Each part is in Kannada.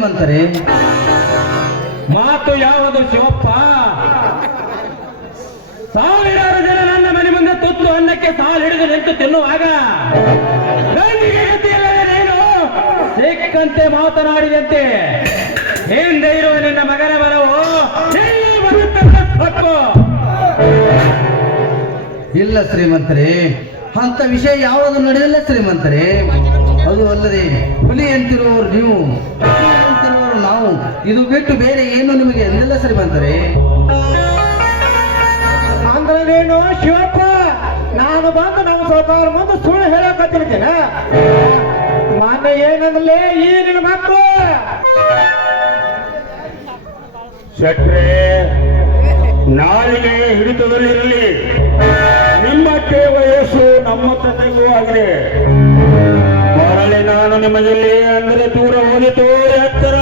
ಶ್ರೀಮಂತರೇ? ಮಾತು ಯಾವುದು ಶಿವಪ್ಪ? ಸಾವಿರಾರು ಜನ ನನ್ನ ಮನೆ ಮುಂದೆ ತುತ್ತು ಅನ್ನಕ್ಕೆ ಸಾಲು ಹಿಡಿದು ನಿಂತು ತಿನ್ನುವಾಗ ಗಂಜಿಗೆ ಗತಿಯಿಲ್ಲದೆ ನೀನು ಸಿಕ್ಕಂತೆ ಮಾತನಾಡಿದಂತೆ ಹಿಂದೆ ಇರುವ ನಿನ್ನ ಮಗನ ಬರವು ತಪ್ಪು. ಇಲ್ಲ ಶ್ರೀಮಂತರೇ, ಅಂತ ವಿಷಯ ಯಾವುದು ನಡೆದಿಲ್ಲ ಶ್ರೀಮಂತರೇ. ಅದು ಅಲ್ಲದೆ ಹುಲಿ ಅಂತಿರುವವರು ನೀವು, ಅಂತಿರುವವರು ನಾವು, ಇದು ಬಿಟ್ಟು ಬೇರೆ ಏನು ನಿಮಗೆ ಎಂದಿಲ್ಲ ಶ್ರೀಮಂತರೇ. ಅಂದ್ರೆ ನೀನು ಶಿವಪ್ಪ, ನಾನು ಬಂದು ನಮ್ಮ ಸಾವುಕಾರ ಮುಂದೆ ಸುಳ್ಳು ಹೇಳಕತ್ತಿರ್ತೇನ? ಮೊನ್ನೆ ಏನಂದ್ಲೇ ಈ ನಿನ್ನ ಮಕ್ಕಳು ಶೆಟ್ರೆ, ನಾಳೆಗೆ ಹಿಡಿತದಲ್ಲಿರಲಿ. ನಿಮ್ಮಕ್ಕೆ ವಯಸ್ಸು ನಮ್ಮ ತಂದೆಗೂ ಆಗಿದೆ. ಮರಳಿ ನಾನು ನಿಮಗೆಲ್ಲಿ ಅಂದರೆ ದೂರ ಹೋದಿತು ಎತ್ತರ.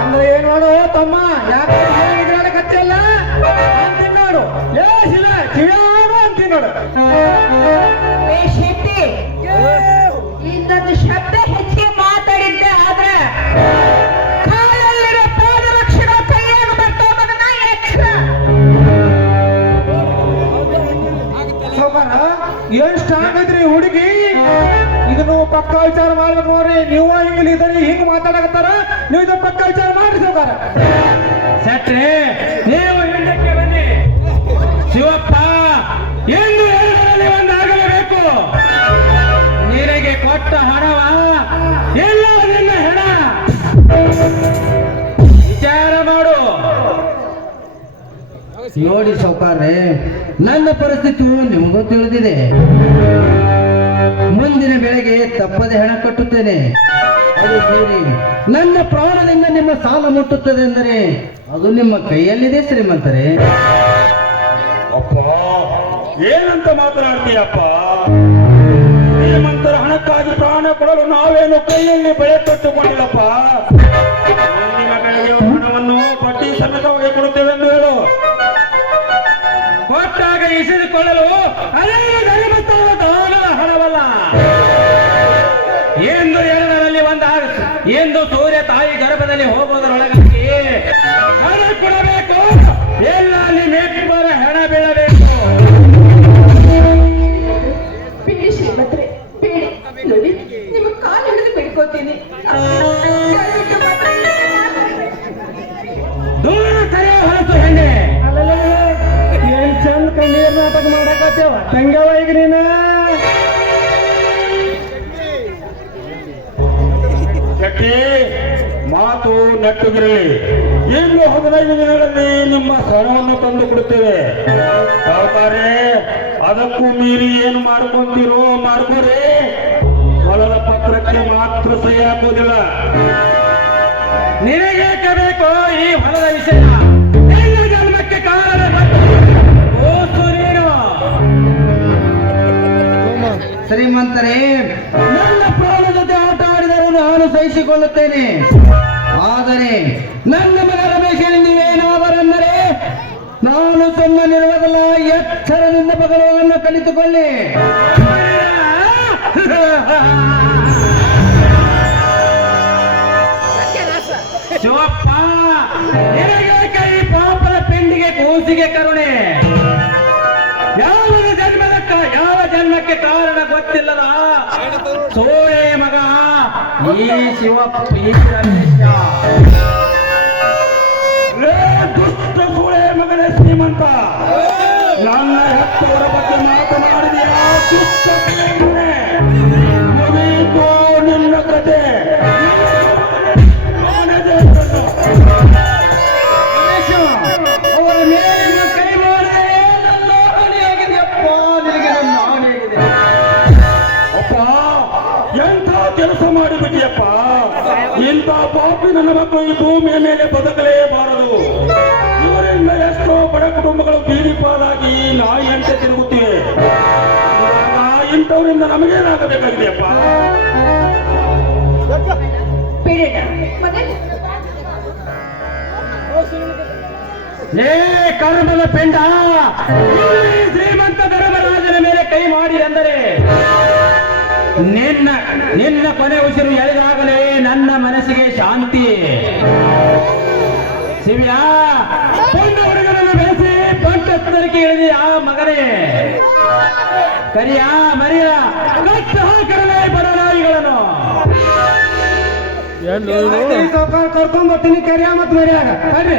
ಅಂದ್ರೆ ಏನ್ ಮಾಡು ತಮ್ಮ, ಯಾಕೆ ಕಚ್ಚಲ್ಲ ಅಂತೀನಿ ನೋಡು. ಏ ಶಿವ ಶಿವಾನು ಅಂತೀನಿ ನೋಡು. ಶೆಟ್ಟಿ, ಇಂದೊಂದು ಶಬ್ದ ಹೆಚ್ಚಿಗೆ ಮಾತಾಡಿದ್ದೆ ಆದ್ರೆ ಕಾಲಲ್ಲಿರೋ ಪಾದರಕ್ಷಣ ಕೈಯಾಗ ಬರ್ತೋದನ್ನ ಎಚ್ಚರ. ಸಾವುಕಾರ ಏನ್ ಸ್ಟ್ರಾಂಗ್ ಐತ್ರಿ ಹುಡುಗಿ, ಇದನ್ನು ಪಕ್ಕ ವಿಚಾರ ಮಾಡ್ಬೇಕು ನೋಡ್ರಿ. ನೀವು ಹಿಂಗ್ ಇದ್ರಿ ಹಿಂಗ್ ಮಾತಾಡಕತ್ತಾರ, ನೀವು ಇದನ್ನ ಪಕ್ಕ ವಿಚಾರ ಮಾಡ್ರಿ ಸಾವುಕಾರ. ಶೆಟ್ರೆ, ನೀವು ಹಿಂದಕ್ಕೆ ಬನ್ನಿ. ಶಿವಪ್ಪ ಎಂದು ಎರಡರಲ್ಲಿ ಒಂದಾಗಲೇಬೇಕು. ನಿನಗೆ ಕೊಟ್ಟ ಹಣವ ಎಲ್ಲ ನಿನ್ನ ಹೆಣ. ವಿಚಾರ ಮಾಡು. ನೋಡಿ ಸಾವುಕಾರ್ರೆ, ನನ್ನ ಪರಿಸ್ಥಿತಿಯು ನಿಮಗೂ ತಿಳಿದಿದೆ. ಮುಂದಿನ ಬೆಳೆಗೆ ತಪ್ಪದೆ ಹಣ ಕಟ್ಟುತ್ತೇನೆ. ಅದು ಮೀರಿ ನನ್ನ ಪ್ರಾಣದಿಂದ ನಿಮ್ಮ ಸಾಲ ಮುಟ್ಟುತ್ತದೆ ಎಂದರೆ ಅದು ನಿಮ್ಮ ಕೈಯಲ್ಲಿದೆ ಶ್ರೀಮಂತರೇ. ಅಪ್ಪ, ಏನಂತ ಮಾತನಾಡ್ತೀಯಪ್ಪ? ಶ್ರೀಮಂತರ ಹಣಕ್ಕಾಗಿ ಪ್ರಾಣ ಕೊಡಲು ನಾವೇನು ಕೈಯಲ್ಲಿ ಬೆಳೆ ತೊಟ್ಟುಕೊಂಡಿಲ್ಲಪ್ಪ. ಮುಂದಿನ ಬೆಳೆಗೆ ಹಣವನ್ನು ಬಡ್ಡಿ ಸಮೇತವಾಗಿ ಕೊಡುತ್ತೇವೆ ಎಂದು ಹೇಳು. ಕೊಟ್ಟಾಗ ಇಸಿದುಕೊಳ್ಳಲು ಅದೇನು ಧರ್ಮಸ್ಥಳದ ಹಣವಲ್ಲ. ಎಂದು ಎರಡರಲ್ಲಿ ಒಂದಾಗ ಎಂದು ಸೂರ್ಯ ತಾಯಿ ಗರ್ಭದಲ್ಲಿ ಹೋಗುವುದರೊಳಗಾಗಿ ಹಣ ಕೊಡಬೇಕು. ಎಲ್ಲ ನಿಮ್ಮಿಬ್ಬರ ಹಣ ಬೀಳಬೇಕು. ಬೇಡಿ ಶ್ರೀಮಂತ್ರೆ, ಬೇಡಿ. ನೋಡಿ, ನಿಮ್ಮ ಕಾಲು ಹಿಡಿದು ಬೇಡ್ಕೋತೀನಿ. ದೂರ ಕರೆಯ ಹೊರತು ಹೆಣ್ಣೆ. ಏನ್ ಚಂದ ಕಣ್ಣೀರ್ ನಾಟಕ ಮಾಡಕತ್ತೇವ ತಂಗವ ಈಗ ನೀನ. ಶೆಟ್ಟಿ, ಮಾತು ನೆಟ್ಟಗಿರಲಿ. ಇನ್ನು 15 ದಿನಗಳಲ್ಲಿ ನಿಮ್ಮ ಸರವನ್ನು ತಂದು ಕೊಡುತ್ತೇವೆ. ಸಾವುಕಾರೆ, ಅದಕ್ಕೂ ಮೀರಿ ಏನು ಮಾಡ್ಕೊಂತೀರೋ ಮಾಡ್ಕೋರಿ. ಹೊಲದ ಪತ್ರಕ್ಕೆ ಮಾತ್ರ ಸಹಿ ಹಾಕುವುದಿಲ್ಲ. ನಿನಗೇಕೆ ಬೇಕೋ ಈ ಹೊಲದ ವಿಷಯ? ನಿನ್ನ ಜನ್ಮಕ್ಕೆ ಕಾರಣ ಓಸು ನೀನು. ಶ್ರೀಮಂತರೇ, ನನ್ನ ಪ್ರಾಣ ಜೊತೆ ಆಟ ಆಡಿದರೂ ನಾನು ಸಹಿಸಿಕೊಳ್ಳುತ್ತೇನೆ. ಆದರೆ ನನ್ನ ಮಗ ರಮೇಶನ ನೀವೇನಾದರೆಂದರೆ ನಾನು ಸುಮ್ಮನಿರುವುದಲ್ಲ, ಎಚ್ಚರದಿಂದ ಬಗಲುವನ್ನು ಕಲಿತುಕೊಳ್ಳಿ. ಶಿವಪ್ಪ, ನಿನಗೇಕೆ ಈ ಪಾಪದ ಪಿಂಡಿಗೆ ಕೂಸಿಗೆ ಕರುಣೆ? ಯಾವ ಜನ್ಮಕ್ಕೆ ಕಾರಣ ಗೊತ್ತಿಲ್ಲದ ಸೋಳೆ ಮಗ ಈ ಶಿವಪ್ಪ, ಈ ರಮೇಶ. ದುಷ್ಟ ಸೂಳೆ ಮಗನೇ ಶ್ರೀಮಂತ, ನನ್ನ ಹೆತ್ತವರ ಬಗ್ಗೆ ಮಾತನಾಡಿದೆಯ ದುಷ್ಟ ಸೂಳೆ ಮಗನೇ. ಮುಗೀತು ನಿನ್ನ ಕತೆ. ಅವರ ಮೇಲಿನ ಕೈ ಮಾಡಿದರೆ ನನ್ನ ಹಾನಿಯಾಗಿದೆಯಪ್ಪ, ನಿನಗೆ ನನ್ನ ಹಾನಿಯಾಗಿದೆ. ಅಪ್ಪ, ಎಂಥ ಕೆಲಸ ಮಾಡಿಬಿಟ್ಟಿಯಪ್ಪ. ಇಂಥ ಪಾಪಿ ನನ್ನ ಮಕ್ಕಳು ಈ ಭೂಮಿಯ ಮೇಲೆ ಬದುಕಲೇಬಾರದು. ಇವರಿಂದ ಎಷ್ಟೋ ಬಡ ಕುಟುಂಬಗಳು ಬೀದಿ ಪಾಲಾಗಿ ನಾಯಿಯಂತೆ ತಿರುಗುತ್ತಿವೆ. ಇಂಥವರಿಂದ ನಮಗೇನಾಗಬೇಕಾಗಿದೆಯಪ್ಪ? ಏ ಕರ್ಮದ ಪಿಂಡ, ಶ್ರೀಮಂತ ಧರ್ಮರಾಜನ ಮೇಲೆ ಕೈ ಮಾಡಿ ಅಂದರೆ ನಿನ್ನ ನಿನ್ನ ಕೊನೆ ಉಸಿರು ಎಳೆದಾಗಲೇ ನನ್ನ ಮನಸ್ಸಿಗೆ ಶಾಂತಿ. ಶಿವ್ಯ, ಪುಣ್ಯ ಹುಡುಗನನ್ನು ಬೆಳೆಸಿ ಪಂಚಸ್ತರಕ್ಕೆ ಇಳಿದಿ ಆ ಮಗನೇ. ಕರಿಯ ಮರಿಯ ಕಟ್ಟ ಹಾಕರಲೇ ಬಡನಾಯಿಗಳನ್ನು. ಸಾವುಕಾರ ಕರ್ಕೊಂಡ್ ಬರ್ತೀನಿ ಕರಿಯ ಮತ್ತು ಮರಿಯಾಗ ಬರ್ರಿ.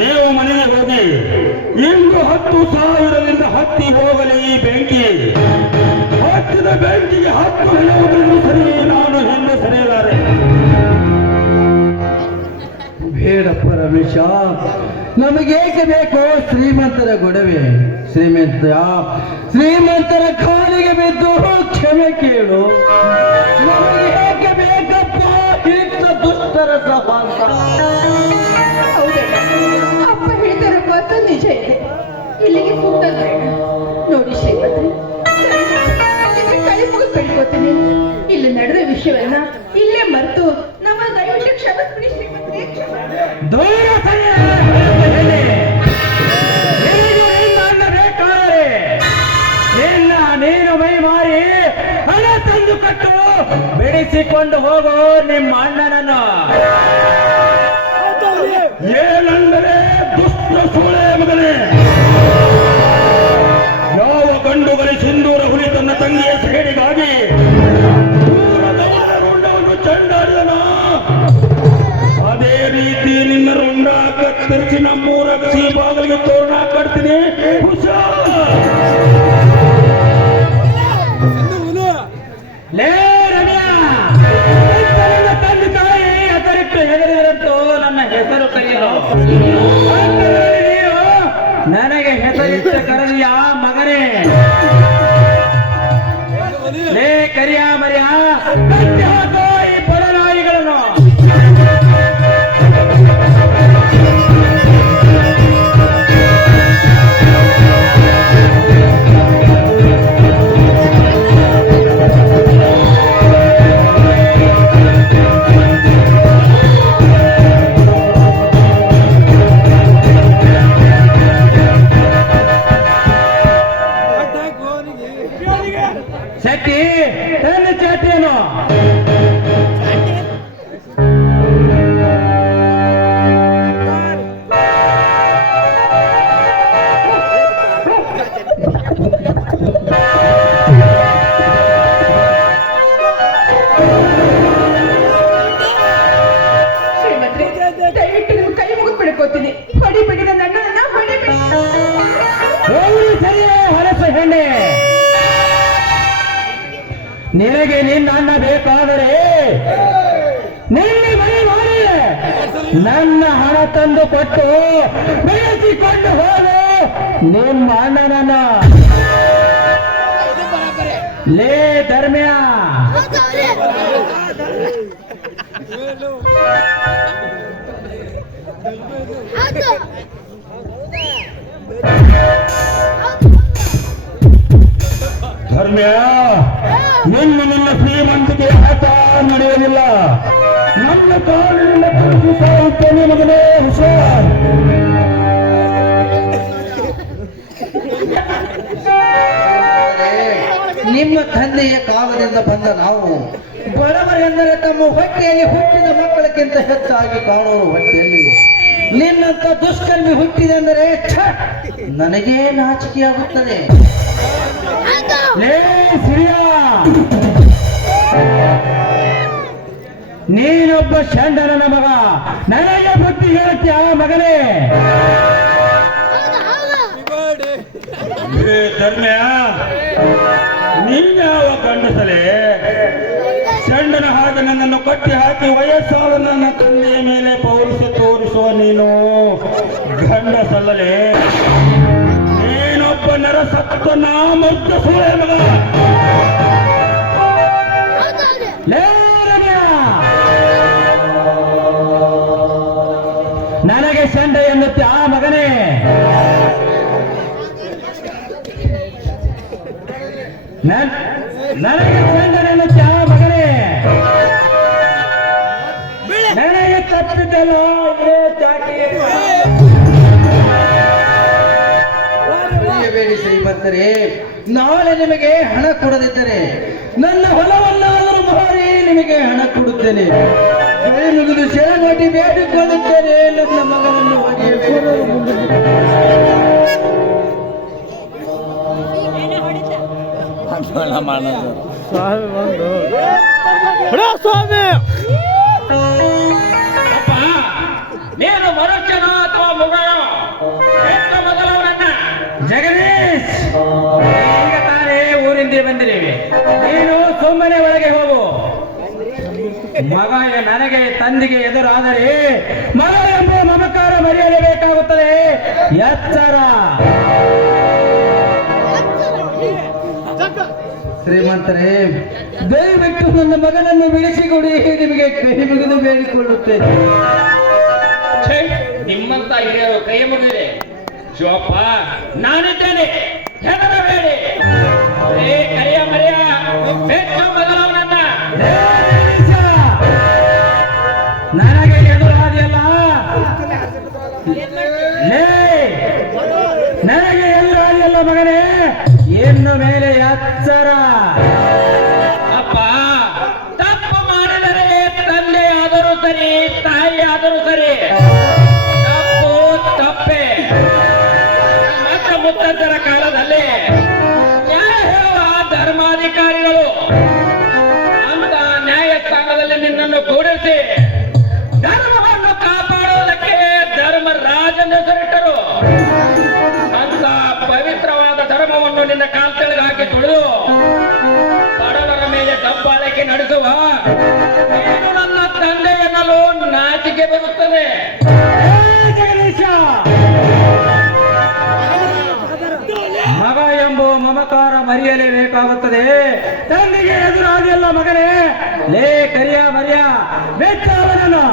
ನೀವು ಮನೆಗೆ ಹೋಗಿ ಇಂದು 10,000ರಿಂದ ಹತ್ತಿ ಹೋಗಲಿ ಈ ಬೆಂಕಿ. ಹತ್ತಿದ ಬೆಂಕಿಗೆ 10 ಹೇಳುವುದನ್ನು ಸರಿ, ನಾನು ಹಿಂದೆ ಸರಿಯಲಾರೆ. ಬೇಡಪ್ಪ ರಮೇಶ, ನಮಗೇಕೆ ಬೇಕೋ ಶ್ರೀಮಂತರ ಗೊಡವೆ? ಶ್ರೀಮಂತರ ಕಾಲಿಗೆ ಬಿದ್ದು ಕ್ಷಮೆ ಕೇಳು. ನಮಗೆ ಏಕೆ ಬೇಕಪ್ಪ ಇಂಥ ದುಷ್ಟರ ಸಹವಾಸ? ಹೌದಣ್ಣ, ಅಪ್ಪ ಹೇಳ್ತಾರ ಮಾತು ನಿಜ ಇದೆ. ಇಲ್ಲಿಗೆ ಕೂತಲ್ ಬೇಡ. ನೋಡಿ ಶ್ರೀಮಂತ್ರಿ, ಕೈ ಮುಗಿದು ಬೇಡ್ಕೋತೀನಿ. ಇಲ್ಲಿ ನಡೆದ ವಿಷಯವನ್ನ ಇಲ್ಲೇ ಮರೆತು ನಮ್ಮ ದಯವಿಟ್ಟು ಕ್ಷಮಿಸ್ಬಿಡಿ ಶ್ರೀಮಂತ್ರಿ, ದೂರ ಸರಿಯ ಬೇಕಾದರೆ ನೀನು ಮೈ ಮಾರಿ ಹಣ ತಂದು ಕಟ್ಟು ಬಿಡಿಸಿಕೊಂಡು ಹೋಗೋ ನಿಮ್ಮ ಅಣ್ಣನನ್ನು. ಏನೆಂದರೆ ದುಷ್ಟ ಸೂಳೆ ಮಗನೇ, ಯಾವ ಗಂಡುಗಲಿ ಸಿಂಧೂರ ಹುಲಿ ತನ್ನ ತಂಗಿಯ ಸೇಡಿಗಾಗಿ ರುಂಡವನ್ನು ಚಂಡಾಡಿದನ, ಅದೇ ರೀತಿ ನಿನ್ನ ರುಂಡ ಕತ್ತರಿಸಿ ನಮ್ಮೂರ ಕಸಿ ಬಾಗಿಲಿಗೆ ತೋರಣ ಕಟ್ತೀನಿ. ಲೇ ರಮ್ಯಾ, ನನ್ನ ತಂದೆ ತಾಯಿ ಹೆಸರಿಟ್ಟು ಹೆದರಿದರಂತೂ ನನ್ನ ಹೆಸರು ಕರೆಯಲು ನೀನು ನನಗೆ ಹೆಸರಿಟ್ಟು ಕರೆದಿಯ ಮಗನೇ. ಲೇ ಕರಿಯ ಮರಿಯ, ಕಟ್ಟಿ ಹಾಕೋ ಈ ಬಡನಾಯಿಗಳನ್ನು. ಶಕ್ತಿ ತನ್ನ ಚಾಟಿಯನ್ನು ಶ್ರೀಮಂತ್ರಿ, ದಯವಿಟ್ಟು ನಿಮ್ಮ ಕೈ ಮುಗಿದು ಬಿಡ್ಕೋತೀನಿ. ಹೊಡಿಬೇಡಿ ನನ್ನ ಅಣ್ಣನನ್ನ, ಹೊಡಿಬೇಡಿ. ಹೋಗಿ ಸರಿಯೇ ಹೊಲಸು ಹೆಣ್ಣೆ. ನಿನಗೆ ನಿನ್ನ ಅಣ್ಣ ಬೇಕಾದರೆ ನಿನ್ನ ಮನೆ ಮಾಡಿ ನನ್ನ ಹಣ ತಂದು ಕೊಟ್ಟು ಬೆಳೆಸಿಕೊಂಡು ಹೋಗು ನಿಮ್ಮ ಅಣ್ಣನನ್ನ. ಲೇ ಧರ್ಮ್ಯ, ಧರ್ಮ್ಯ, ನಿನ್ನ ಶ್ರೀಮಂತಿಗೆ ಆಟ ನಡೆಯುವುದಿಲ್ಲ. ನನ್ನ ಕಾಲಿನಿಂದ ಕಲಿಸಿ ಸಾಯುತ್ತೇನೆ ಮಗನೇ, ಹುಷಾರ್. ನಿಮ್ಮ ತಂದೆಯ ಕಾಲದಿಂದ ಬಂದ ನಾವು ಬಡವರೆಂದರೆ ತಮ್ಮ ಹೊಟ್ಟೆಯಲ್ಲಿ ಹುಟ್ಟಿದ ಮಕ್ಕಳಕ್ಕಿಂತ ಹೆಚ್ಚಾಗಿ ಕಾಣೋರು ಹೊಟ್ಟೆಯಲ್ಲಿ. ನಿನ್ನಂತ ದುಷ್ಕರ್ಮಿ ಹುಟ್ಟಿದೆ ಅಂದರೆ ನನಗೇ ನಾಚಿಕೆಯಾಗುತ್ತದೆ. ಲೇ ಸಿರಿಯ, ನೀನೊಬ್ಬ ಷಂಡನ ಮಗ, ನನಗೆ ಬುದ್ಧಿ ಹೇಳ್ತೀಯ ಮಗನೇ? ಧರ್ಮ್ಯ, ನೀನ್ಯಾವ ಗಂಡಸಲೇ ಚಂಡನ ಹಾಗೆ ನನ್ನನ್ನು ಕಟ್ಟಿ ಹಾಕಿ ವಯಸ್ಸಾದ ನನ್ನ ತಂದೆಯ ಮೇಲೆ ಪೌರುಷ ತೋರಿಸುವ ನೀನು ಗಂಡಸಲ್ಲಲೇ. ನೀನೊಬ್ಬ ನರಸತ್ತ ನಾಮರ್ದ ಸೂಳೆ ಮಗ. ಲೇ ರಮ್ಯ! ನನಗೆ ಚಂಡ ಎನ್ನುತ್ತೆ ಆ ಮಗನೇ. ನನಗೆ ಚಂಡನೆನ್ನುತ್ತೆ ಆ ಮಗನೇ. ನನಗೆ ತಪ್ಪಿದ್ದಲ್ಲ ಬೇಡಿ ಶ್ರೀಮಂತರೇ, ನಾಳೆ ನಿಮಗೆ ಹಣ ಕೊಡದಿದ್ದರೆ ನನ್ನ ಹೊಲವನ್ನಾದರೂ ಮಾರಿ ನಿಮಗೆ ಹಣ ಕೊಡುತ್ತೇನೆ. ಕೈ ಮುಗಿದು ಶರಣಿ ಬೇಡಿಕೊಳ್ಳುತ್ತೇನೆ, ನನ್ನ ಮಗನನ್ನು ಒಗೆಯಬೇಕು. ಅಪ್ಪ, ನೀನು ಮನುಷ್ಯನೋ ಅಥವಾ ಮೃಗನೋ? ಎಷ್ಟು ಮೊದಲವರನ್ನ ಜಗದೀಶ್, ಈಗ ತಾನೇ ಊರಿಂದ ಬಂದಿದ್ದೀವಿ. ನೀನು ಸುಮ್ಮನೆ ಒಳಗೆ ಹೋಗು. ಮಗ ನನಗೆ ತಂದೆಗೆ ಎದುರಾದರೆ ಮಗ ಎಂಬ ಮಮಕಾರ ಮರೆಯಲೇಬೇಕಾಗುತ್ತದೆ. ಎಚ್ಚರ. ಶ್ರೀಮಂತರೇ, ದಯವಿಟ್ಟು ನನ್ನ ಮಗನನ್ನು ಬಿಡಿಸಿಕೊಡಿ, ನಿಮಗೆ ಕೈ ಮುಗಿದು ಬೇಡಿಕೊಳ್ಳುತ್ತೇನೆ. ಛೇ, ನಿಮ್ಮಂತ ಹಿರಿಯರು ಕೈ ಮುಗಿದಿದೆ. ಶಿವಪ್ಪ, ನಾನಿದ್ದೇನೆ, ಹೆದರಬೇಡಿ. ಏ ಕರಿಯ ಮರಿಯ, ಹೆಚ್ಚು ಮೊದಲವನನ್ನ. ನನಗೆ ಎದುರಾದಿಯಲ್ಲ, ನನಗೆ ಎದುರಾದಿಯಲ್ಲ ಮಗನೇ. ಇನ್ನು ಮೇಲೆ ಎಚ್ಚರ. ಅಪ್ಪ, ತಪ್ಪು ಮಾಡಿದರೆ ತಂದೆ ಆದರೂ ಸರಿ, ತಾಯಿ ಆದರೂ ಸರಿ, ತಪ್ಪು ತಪ್ಪೆ. ಮತ್ತು ಮುತ್ತಂತರ ಕಾಲದಲ್ಲಿ ನ್ಯಾಯ ಹೇಳುವ ಧರ್ಮಾಧಿಕಾರಿಗಳು ಅಂತ ನ್ಯಾಯಸ್ಥಾನದಲ್ಲಿ ನಿನ್ನನ್ನು ಕೂಡಿಸಿ ಧರ್ಮವನ್ನು ಕಾಪಾಡುವುದಕ್ಕೆ ಧರ್ಮರಾಜನ ಹೆಸರಿಟ್ಟರು. ಅಂತ ಪವಿತ್ರವಾದ ಧರ್ಮವನ್ನು ನಿನ್ನ ಕಾಲ್ತೆಳೆಗೆ ಹಾಕಿ ತುಳಿದು ಬಡವರ ಮೇಲೆ ದಬ್ಬಾಳಿಕೆ ನಡೆಸುವ ನೀನು ನನ್ನ ತಂದೆ ಎನ್ನಲು ನಾಚಿಕೆ ಬರುತ್ತದೆ. ಜಗದೀಶ, ಮಗ ಎಂಬ ಮಮಕಾರ ಮರೆಯಲೇಬೇಕಾಗುತ್ತದೆ. ತಂದೆಗೆ ಎದುರಾದಿಯಲ್ಲ ಮಗನೇ. ಲೇ ಕರಿಯ ಮರಿಯ, ಬೆಚ್ಚ ಅವನನ್ನು.